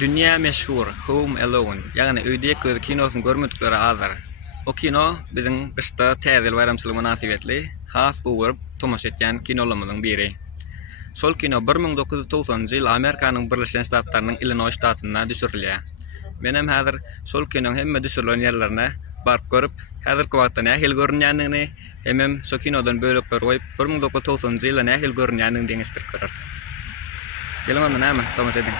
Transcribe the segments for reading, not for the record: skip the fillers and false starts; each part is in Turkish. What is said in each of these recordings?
Dünya meşhur Home Alone. Yani öýde göz kinosyny görmedikleri azar. O kino biziň kışta täzel bayramçylyk münasibetli has gowy tomaşa etken kinolarymyzyň biri. Sol kino 1990-njy ýyl Amerikanyň Birleşen Ştatlarynyň Illinois ştatynda düşürilýär. Menem häzir sol kinoň hemme düşürilen ýerlerine baryp görüp, häzirki wagtda nähil görünýändigini hemem şo kinodan bölekler goýup 1990-njy ýyla nähil görünýändigini deňestirip görürüz. Gelin onda näme tomaşa ediň.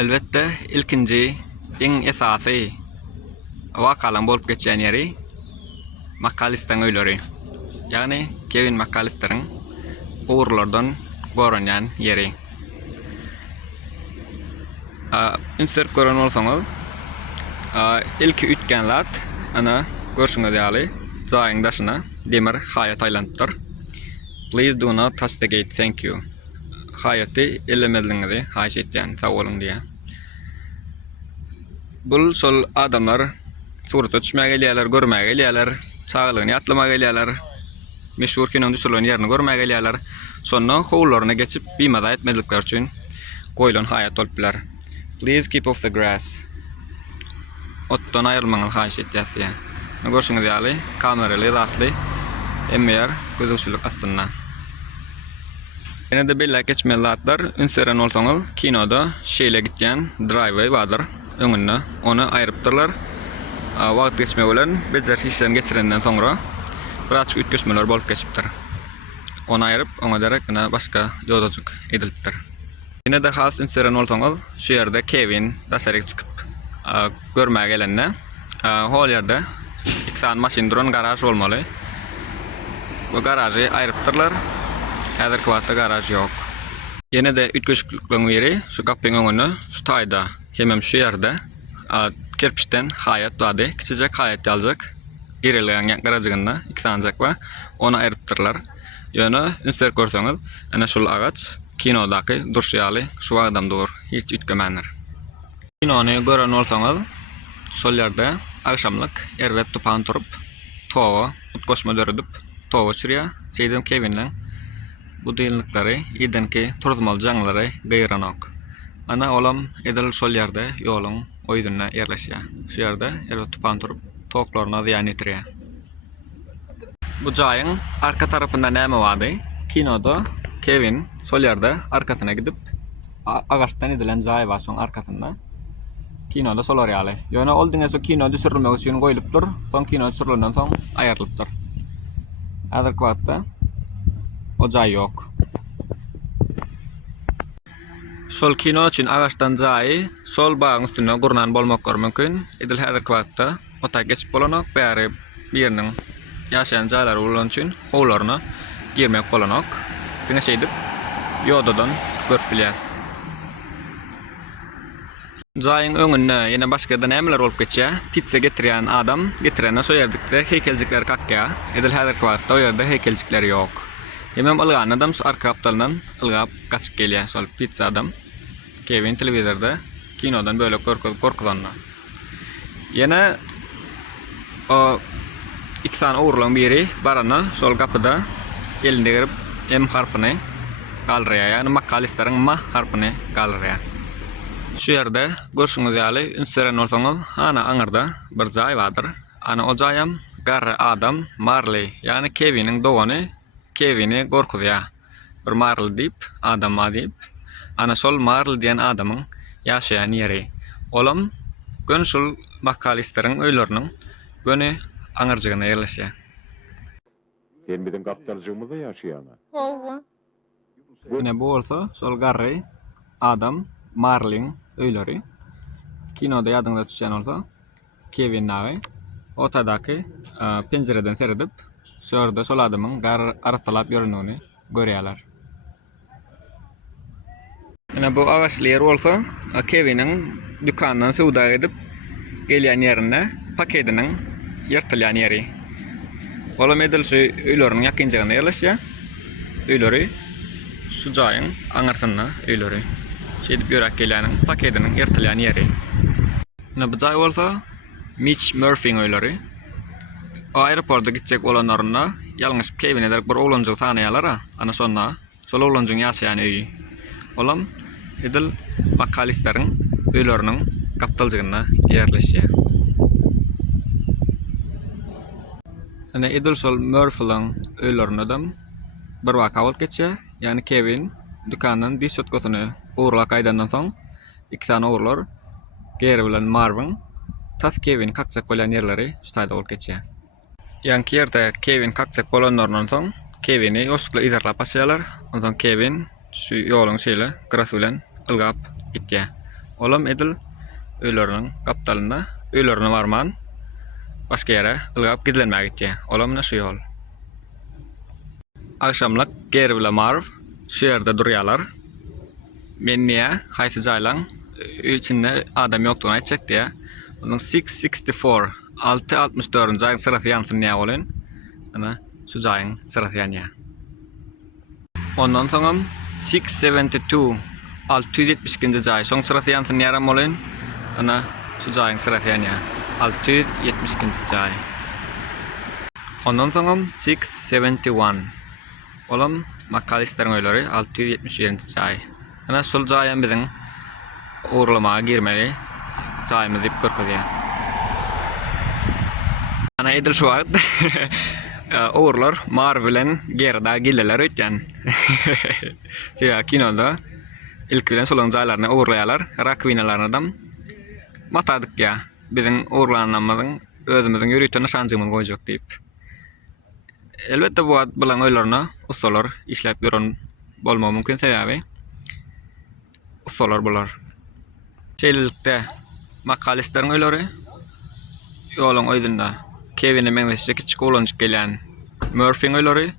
Elbette ilkinci en esasy wakalan bolup geçen yeri McAllister'ın öýleri. Yani Kevin McAllister'ın uğurlardan görünýän yeri. Insert gören bolsaňyz, ilki ütken lat ana görşüňiz ýaly jaýyň daşyna demir haýat aýlantypdyr. Please do not touch the gate, thank you. Hayaty elemeliňizi haýyş etýän, sag bolun diýe. Bul sol adamlar surata düşmäge gelýärler, görmäge gelýärler, çağlygyny ýatlamäge gelýärler. Meşhur kinoň düşürilen ýerini görmäge gelýärler. Sonra howlaryna geçip bimada etmedikleri üçin goýulan haýat boluplar. Please keep off the grass. Otdan aýrylmaňyzy haýyş etýär. Görşüňiz ýaly kameraly zatly emmeýär gözükçülük aslynda. Ene de bella geçmelatlar ünseren bolsaňyz kinoda şeýle gitýän driveway bardyr. Öňünde onu aýrypdyrlar. Wagt geçme bilen bezer şişlerini geçirenden soňra biraz ütgeşmeler bolup geçipdir. Onu aýryp, oňa derek başga ýoldaşyk edilipdir. Ene de has ünseren bolsaňyz şu ýerde Kevin daşaryk çykyp görmäge gelende hol ýerde iksan maşin duran garaj bolmaly. Bu garajy aýrypdyrlar. Häzirki wagtda garaj ýok. Ýene de ütgeşiklikleriň biri şu gapyň öňünde şu taýda hemem şu ýerde kerpiçten haýat bady, kiçijek haýat ýaljak. Girilýän garajyna iki sanjak we onu aýrypdyrlar. Ýöne ünsert görseňiz, ana şol agaç kinodaki durşýaly şu adam dur, hiç ütgemendir. Kinony gören bolsaňyz, şol ýerde akşamlyk erwet tupan turup, towa utgoşma döredip, towa çyrýar. Seýdem Kevin'den bu diýilnikleri idenki turmaly jaňlary gaýranok. Ana olam edil şol ýerde ýoluň oýdyna ýerleşýär. Şu ýerde erwet tupan turup, toklaryna ziýan etirýär. Bu jaýyň arka tarapynda näme bardy? Kinoda Kevin şol ýerde arkasyna gidip agaçdan edilen jaý bar şoň arkasynda. Kinoda solar ýaly. Ýöne ol diňe kino düşürilmek üçin goýulypdyr. Soň kino düşürilenden soň aýrylypdyr. Häzirki wagtda o jaý ýok. Şol kino üçin agaçdan jaý sol bagyň üstüne gurnan bolmaklar mümkin. Edil häzirki wagtda ota geçip bolanok, bäri biriniň ýaşaýan jaýlary bolan üçin howlaryna girmek bolanok. Diňe şeýdip ýodadan görüp bilýäs. Jaýyň öňünde ýene başga da nämeler bolup geçýär? Pizza getirýän adam, getirende so ýerdikde heykeljikler kakýar. Edil häzirki wagtda o ýerde heykeljikler ýok. Hemem algan adam şu arka kaptaldan ılgap kaçıp gelýär sol pizza adam. Kevin telewizorda kinodan böyle korkulanlar. Ýene o iki tane oğurlan biri barana sol kapıda elinde girip M harfini kaldırıyor. Yani McAllister'ın ma harfini kaldırıyor. Şu yerde görüşüňiz ýaly ünsüren bolsaňyz ana aňyrda bir jaý bardyr. Ana o jaýam garry adam Marley, yani Kevin'in dogany Kevin'i gorkudýar. Bir Marley diýip, adam diýip. Ana sol Marley diýen adamyň ýaşaýan ýeri. Olam gönşul McAllister'ın öýleriniň göni aňyrjygyna ýerleşýär. Sen bizim kaptalcığımızda yaşayanlar. Ova. Ne bu bolsa sol garry adam Marley'in öýleri. Kinoda ýadyňda düşýän bolsa Kevin nawy otadaky penjereden seredip şurada sol adamyň arsalap ýöründigini görýärler. Ene bu agaçly ýer bolsa Kevin'in dükandan sowda edip gelýän ýerine paketiniň ýertilýän ýeri. Olam edil şu öýleriniň ýakynjygyna ýerleşýär. Öýleri şu jaýyň aňyrsyna öýleri. Şedip ýörek gelýäniň paketiniň ýertilýän ýeri. Ene bu jaý bolsa Mitch Murphy'ň öýleri. Aeroportda gitjek olanlaryna ýalňyş Kevin ederek bir oglanjyk tanaýarlar, ana sonra sol oglanjyň ýaşaýan öýi. Olam edil McAllister'ın öýleriniň kaptaljygyna ýerleşýär. Ene edil sol Murphy'ň öýlerine adam bir waka bolup geçýär. Yani Kevin dükandan diş çötkösüni uğurlak aydandan soň iki tane uğurlar Gary bilen Marvin tas Kevin kakçak bolan ýerleri şutaýda bolup geçýär. Ýanky ýerde Kevin kakçak bolanlardan soň Kevin'i ýoşukla izarlap başlaýarlar. Ondan Kevin şu ýoluň şeýle grasy bilen ılgap gitýär. Olam edil öýleriniň kaptalyna öýlerine barman başga ýere ılgap gidilenmäge gitýär. Olam şu ýol. Akşamlyk Gary bilen Marv şu ýerde durýarlar. Men niye haýsy jaýlaň içinde adam ýokdugyny aýtjak diýär. Onun 664 664 jaýyň sırasy ýansyn näme bolan? Ana şu jaýyň sırasy ýanýar. Ondan soňam 672 672-nji jaý soň sırasy ýansyn näme bolan? Ana şu jaýyň sırasy ýanýar. 672-nji jaý. Ondan soňam 671 olam McAllister'ın öýleri 677-nji jaý. Ana sol jaýam biziň uğurlamaga girmeli jaýymyz diýip görkezýär. Ana edil şu wagt uğurlar Marv bilen Gary'da gilleler öýtýän. Ýa kinoda ilk bilen solan jaýlaryna uğurlaýarlar, rakvinalaryny adam matadyk ýa. Biziň uğurlanmamyzyň özümiziň ýürüýtene şanjygyny goýjak diýip. Elbette bu bilen öýlerine ustalar işläp ýören bolmagy mümkin sebäbi ustalar bular. Şeýlelikde McAllister'ın öýleri ýoluň öýdünde Kevin'e meňleşik kiçik oglanjyk gelýän Murphy'ň öýleri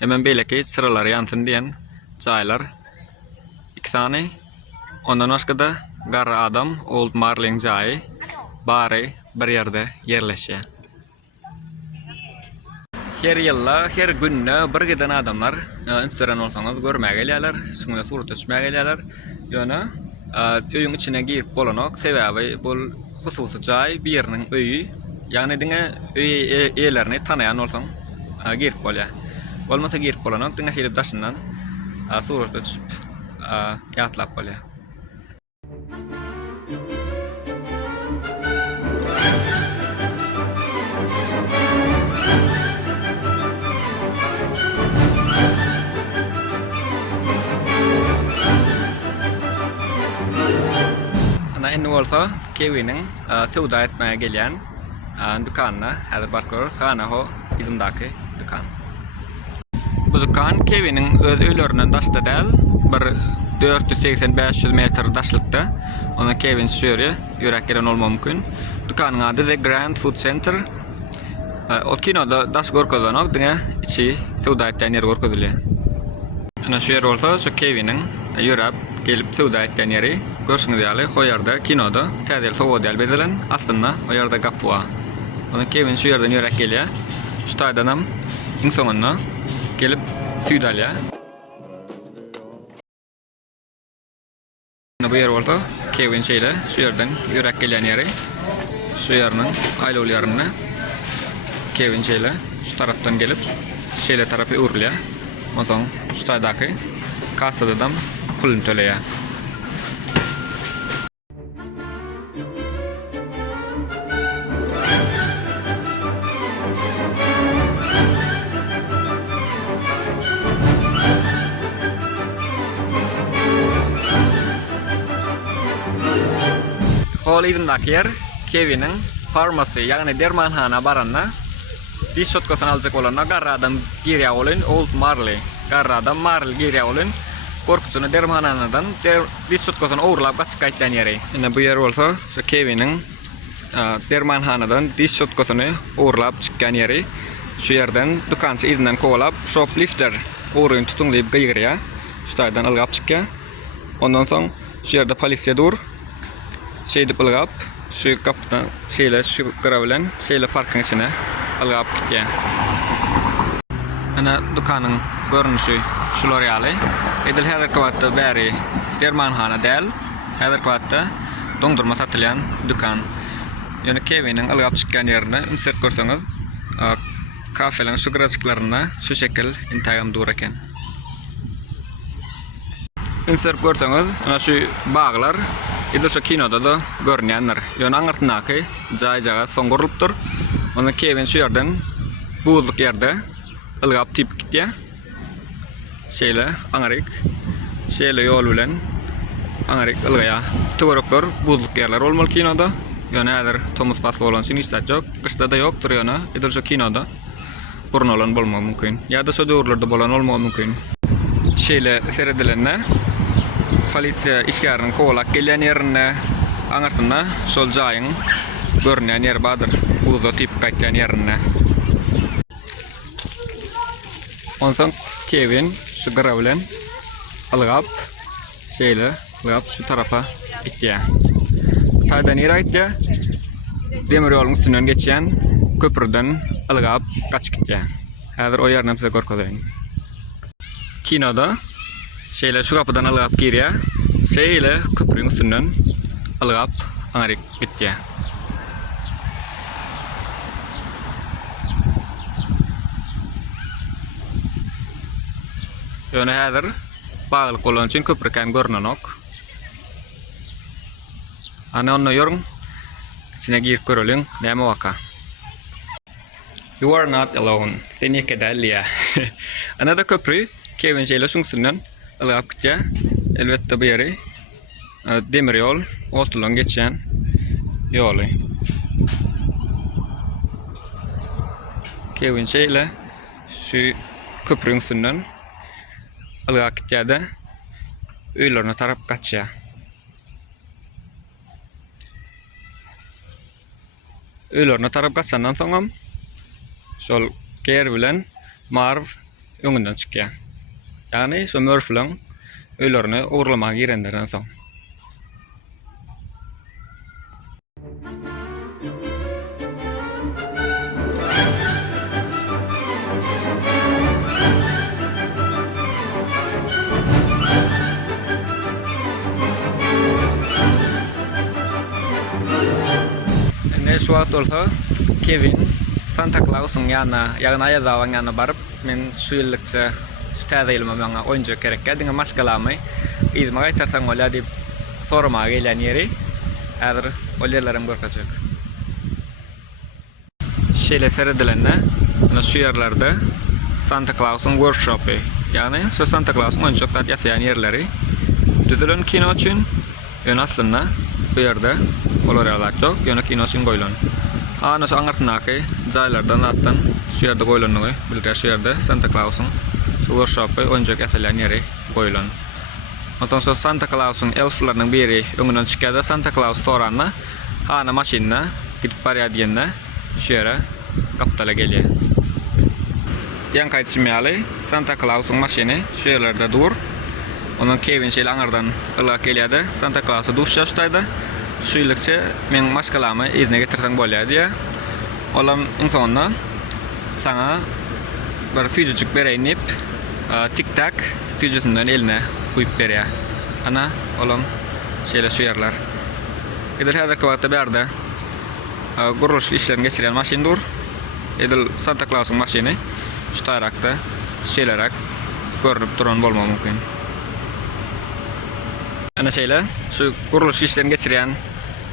hemen beýleki sıralary ýansyn diýen jaýlar iki tane. Ondan başga da garry adam Old Marley'ň jaýy bary bir ýerde ýerleşýär. Her ýylla, her günne bir giden adamlar ünsüren bolsaňyz görmäge gelýärler, şuňda surat düşmäge gelýärler. Ýöne öýüň içine girip bolanok sebäbi bol hususy jaý bir ýeriniň öýü, ýani diňe öýü eýlerini tanaýan bolsaň girip bolýar. Bolmasa girip bolanok diňe şeýle daşyndan surat düşüp ýatlap bolýar. Indi bolsa Kevin'in sowda etmäge gelýän dükanyna häzir barkar sana ho ýylyndaky dükan. Bu dükan Kevin'in öz öýlerinden daşda däl, bir 480-500 metr daşlykda. Ona Kevin şöýre ýörek gelen bolmagy mümkin. Dükanyň ady The Grand Food Center. O kinoda daş gorkozanok diňe içi sowda etýän ýer gorkozulýar. Ana şu ýer bolsa şu Kevin'in ýörep gelip sowda etýän ýeri görsüňiz ýaly o ýerde kinoda täzel sowa diýil bezilen aslında o ýerde gap var. Onu Kevin şu ýerden ýörek gelýär. Şu taýdanam iň soňuna gelip süýdalýar. Bu yer bolsa Kevin şeýle şu ýerden ýörek gelýän ýeri. Şu ýeriniň aýlaly ýerine Kevin şeýle şu tarapdan gelip şeýle tarapy urulýar. Ondan şu taýdaky kasadan pulun töleýär. Hol idindaky yer Kevin'in farmasy, ýagny dermanhana baranna diş şotkasyn aljak bolanna garradan girýär bolan Old Marley. Garradan Marley girýär bolan korkusyny dermanhanadan diş şotkasyn owrulap gaçyp gaýtdan ýeri. Ene bu ýer bolsa, şu Kevin'in dermanhanadan diş şotkasyny owrulap çykkan ýeri. Şu ýerden dukançy idinden kowalap shoplifter owrun tutuňlyp gyrýar. Şu taýdan alyp çykýar. Ondan soň şu ýerde polisiýa dur. Şeyde pılgap, şu kaptan şeyle şu gravlen şeyle parkın içine algap gitken. Ana dukanın görünüşü şular ýaly. Edil häzir kwatda bäri dermanhana däl. Häzir kwatda dondurma satylýan dukan. Ýöne Kevin'in algap çykkan ýerine insert görseňiz, kafeleň şu graçyklaryna şu şekil intagam dur eken. Insert görseňiz, ana şu baglar Idil şu kinoda da görnýänler. Ýöne aňartnaky jaý-jaga soňgurulypdyr. Onu Kevin şu ýerden buzluk ýerde ılgap tip gitýär. Şeýle aňaryk, şeýle ýol bilen aňaryk ılgaýa. Töwerekler buzluk ýerler bolmaly kinoda. Ýöne häzir Thomas Pass bolan şin istat ýok. Kışda da ýokdur ýöne. Idil şu kinoda burnalan bolmagy mümkin. Ýa-da şu döwürlerde bolan bolmagy mümkin. Şeýle seredilenler polisiýa işgäriniň kowalak gelýän ýerine aňartynda şol jaýyň görnýän ýer badyr. Buzo tip gaýtýan ýerine. Ondan Kevin şu gravlen algap şeýle algap şu tarapa gitýär. Taýdan ýere gitýär. Demir ýoluň üstünden geçýän köprüden algap gaçyp gitýär. Häzir o ýerni bize görkezýän. Kinoda şeýle şu kapydan algap girýär. Şeýle köprüň üstünden algap aňaryk gitýär. Ýöne häzir baglyk bolan üçin köprükän görnenok. Ana onu ýörüň içine girip göreliň näme waka. You are not alone. Sen ýekedäliýär. Ana da köprü Kevin şeýle şuň üstünden algap gitýär. Elbetde bu ýeri demir ýol, otulan geçýän ýoly. Kevin şeýle şu köprüň üstünden algap gitýär-de öýlerine tarap gaçýar. Öýlerine tarap gaçandan soňam şol ger bilen Marv öňünden çykýar. Ýagny şu Murphy'ň öýlerine owrulamagy girenlerden soň. Ene şu wagt bolsa Kevin Santa Claus'un ýanyna, ýagny aýazawaň ýanyna baryp, men şu ýyllykça täze ýylma maňa oýunjak gerekkä diňe maskalamy izme gaýtarsaň bolýar diýip sormaga gelýän ýeri. Häzir ol ýerlerem görkezjek. Şeýle seredilenler, ana şu ýerlerde Santa Claus'un workshopy, ýagny şu Santa Claus'un oýunjak ýasaýan ýerleri düzülen kino üçin. Ýöne aslynda bu ýerde olar ýalatjak, ýöne kino üçin goýulan. Ana şu aňartnaky jaýlardan atdan şu ýerde goýulanyny bilýär, şu ýerde Santa Claus'un workshopy oýunjak ýasaýan ýeri goýulan. Ondan sonra Santa Claus'un elflarynyň biri öňünden çykýar, Santa Claus toranna hana maşinna gidip barýar diýende şu ýere gapdala gelýär. Ýan gaýtşym ýaly Santa Claus'un maşiny şu ýerlerde dur. Ondan Kevin şeyle aňardan ylak gelýärdi. Santa Claus'a duş ýaşdaýdy. Şuýlykça men maskalamy ýerine getirseň bolýar diýe. Olam insonda sana bir tüýjük bereýnip, tik-tak tüýjünden eline guýup berýär. Ana olam şeýle süýerler. Edil häzirki wagtda berde guruluş işlerini geçiren maşindur. Edil Santa Claus'un maşini şu taýrakda şeýlerak görünüp duran bolmagy mümkin. Ana şeýle şu guruluş işlerini geçiren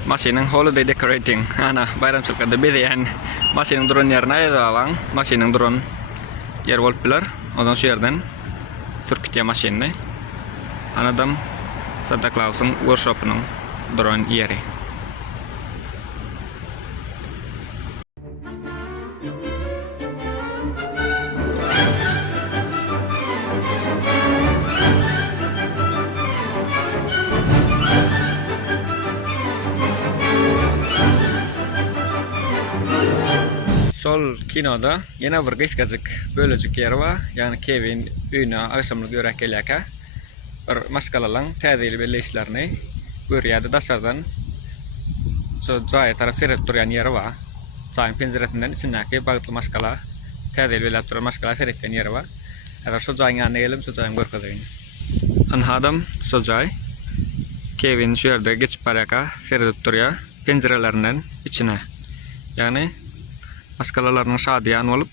maşinin holiday decorating ana bayramçylykda bedeýän maşinin duran ýerine aýdawaň maşinin duran yer bolup biler. Ondan şu ýerden türkitýär maşinini. Anadam Santa Claus'un workshopynyň duran ýeri. Sol kinoda yana bir gysgazyk bölejik yer bar. Yani Kevin üýüne agşamlyk görek gelýärkä bir maskalalan täzeli belleşlerini görýärdi daşardan. So jaý tarap serip durýan ýeri bar. Jaýyň penjeresinden içindäki bagtly maskala täzeli belläp duran maskala seripden ýeri bar. Eger şu jaýyň ýanyna gelip şu jaýyň görkezýän. Anhadam şu jaý Kevin şu ýerde geçip barýarka serip durýar penjerelerinden içine. Yani maskalalarning şadiyan olup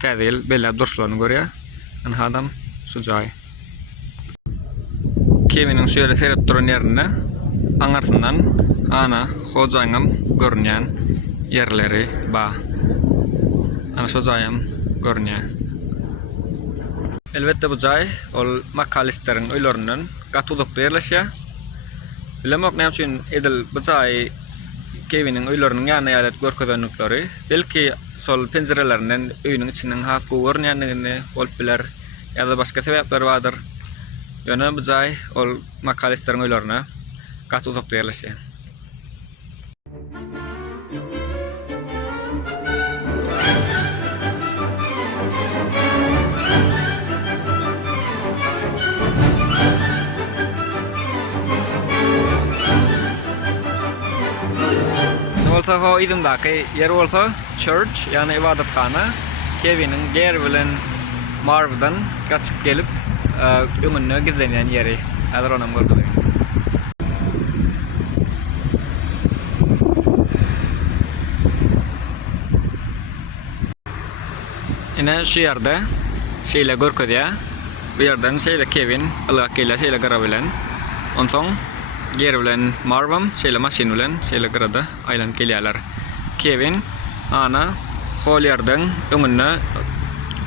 täzel belläp duruşlaryny görýär. Anhadam şu jaý. Kevin'in şu ýerde serip duran ýerinde aňartyndan ana hojaýyňam görünýän ýerleri bar. Ana şu jaýym görünýär. Elbetde bu jaý ol McAllister'in öýlerinden gatulykda ýerleşýär. Bilemok näme üçin edil bu jaý Kevin'in öýleriniň ýanyna ýalet görkezýänlikleri belki sol penjerelerinden öýüniň içinden has görünýändigini bolup biler ýa-da başga sebäpler bardyr. Ýöne bu jaý ol McAllister'in öýlerine gatulykda ýerleşýär. Olsa ho idimdaki yer olsa church yani ibadathana Kevin'in ger bilen Marv'dan gaçyp gelip öňüne gizlenýän ýeri. Häzir onam görkezýär. Ine şu ýerde şeýle görkezýär. Bu ýerden şeýle Kevin ylak gelýär şeýle gara bilen. Onsoň ger bilen Marvam şeýle maşin bilen şeýle garada aýlanyp gelýärler. Kevin ana hol ýerden öňüne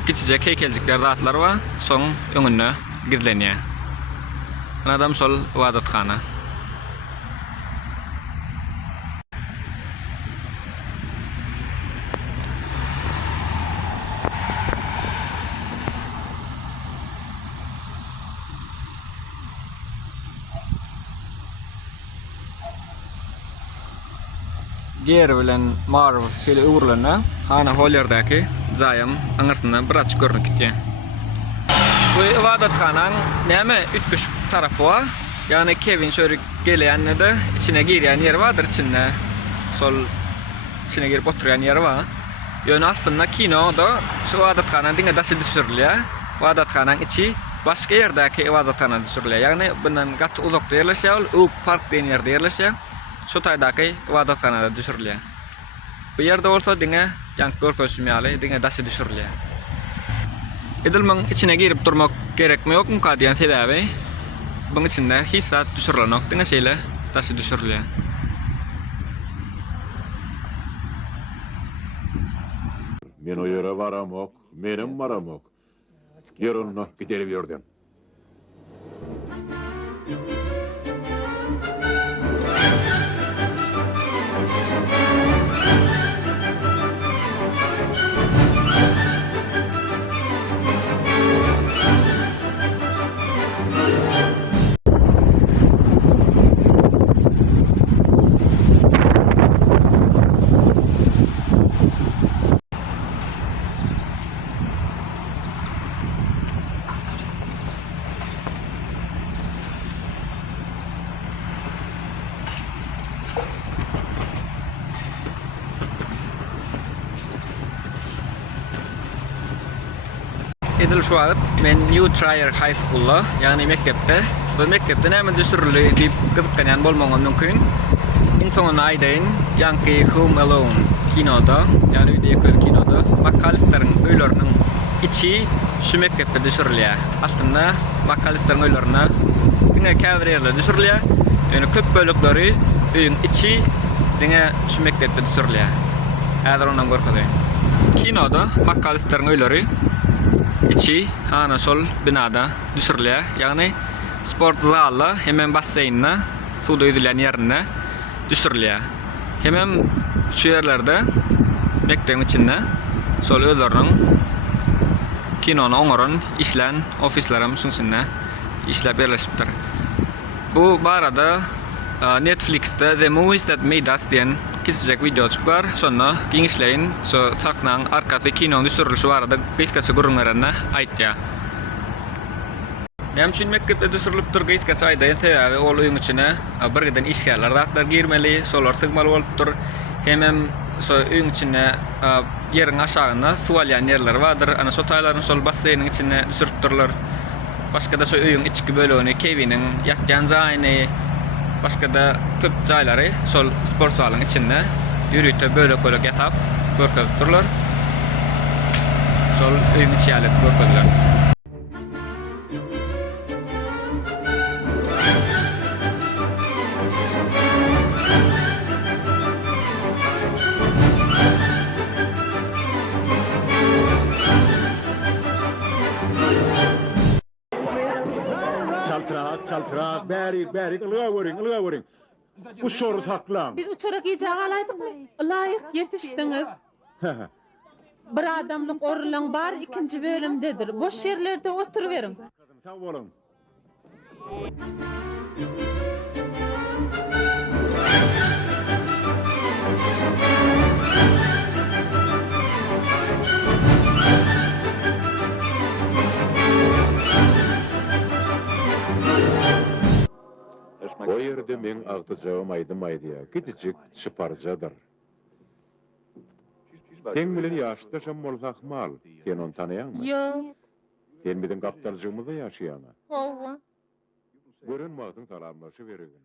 kiçijek heykeljikler zatlar bar, soň öňüne gizlenýär. Adam sol ibadathana. Ger bilen Marv şeýle öwürlene ana hol ýerdäki jaýym aňartyndan bir açyk görnüp gitýär. Bu ibadathanaň näme ütgüç tarapy bar? Yani Kevin şöyle gelýände içine girýän yer bardyr içinde. Sol içine girip oturýan yer bar. Ýöne aslında kinoda şu ibadathana diňe daşy düşürilýär. Ibadathanaň içi başga ýerdäki ibadathana düşürilýär. Yani bundan gat uzakda ýerleşýär, Oak Park diýen ýerde ýerleşýär. Şu taýdaky ibadathana düşürilýär. Bu ýerde bolsa diňe ýanky görkezmýäli, diňe daşy düşürilýär. Edilmeň içine girip durmak gerekmi ýokmy diýen sebäbi buň içinde hiç zat düşürilenok diňe şeýle daşy düşürilýär. Men o ýere baramok, menim baramok. Ýerine giderip ýörden. Edil şu wagt men New Trier High School'da, yani mektepde. Bu mektepde näme düşürüli diýip gyzykdan bolmagy mümkin. Iň soňuna aýdaýyn, Yankee Home Alone kinoda, yani video kinoda McAllister'ın öýleriniň içi şu mektepde düşürilýär. Aslında McAllister'ın öýlerine diňe käbir ýerler düşürilýär. Yani köp bölükleri öýüň içi diňe şu mektepde düşürilýär. Häzir ondan gorkadyň. Kinoda McAllister'ın öýleri içi ana sol binada düşürilýär. Yani sport zalla hemen basseynine, suda yüzülen yerine düşürilýär. Hemen şu yerlerde mektebin içinde sol öýleriniň kinony oňaran işlen ofislerim şunsinne işlep yerleşipdir. Bu barada Netflix'te The Movies That Made Us diyen kisicek video çıkar. Sonra giňişleýin so saknaň arkasy kinonyň düşürilişi barada gysgaça gurulmalarına aýtdy. Näme mektepde düşürilipdir gysgaça aýdaýyn sebäbi ol öýüň içine birden işgärler zatlar girmeli, solar sygmaly bolupdyr. Hemem so öýüň içine ýeriň aşagyna suwalýan yerler bardyr. Ana so taýlaryň sol basseyniň içine düşüripdirler. Başka da so öýüň içki bölügini, kebiniň ýatgan jaýyny, başka da köp jaýlary sol sport salynyň içinde ýürüýte bölek ýasap görkezipdirler. Sol öýüň içi ýaly görkezler. Çaltırak, bärik, ılığa görün. Bu soru taklan. Biz uçarak iýjak alaýdykmy? Laýyk ýetişdiňiz. Bir adamlyk orulaň bar, ikinji bölümdedir. Boş ýerlerde oturuverin. Sag bolun. O ýerde men agtyjagym aýdymaýdy. Gidijik şyparjadyr. Sen bilen ýaşdaşam bolsak mal, sen onu tanaýarmy? Ýok. Sen bilen gapdarjygymyzda ýaşaýany. Howa. Görün magdyň salamlaşy berigin.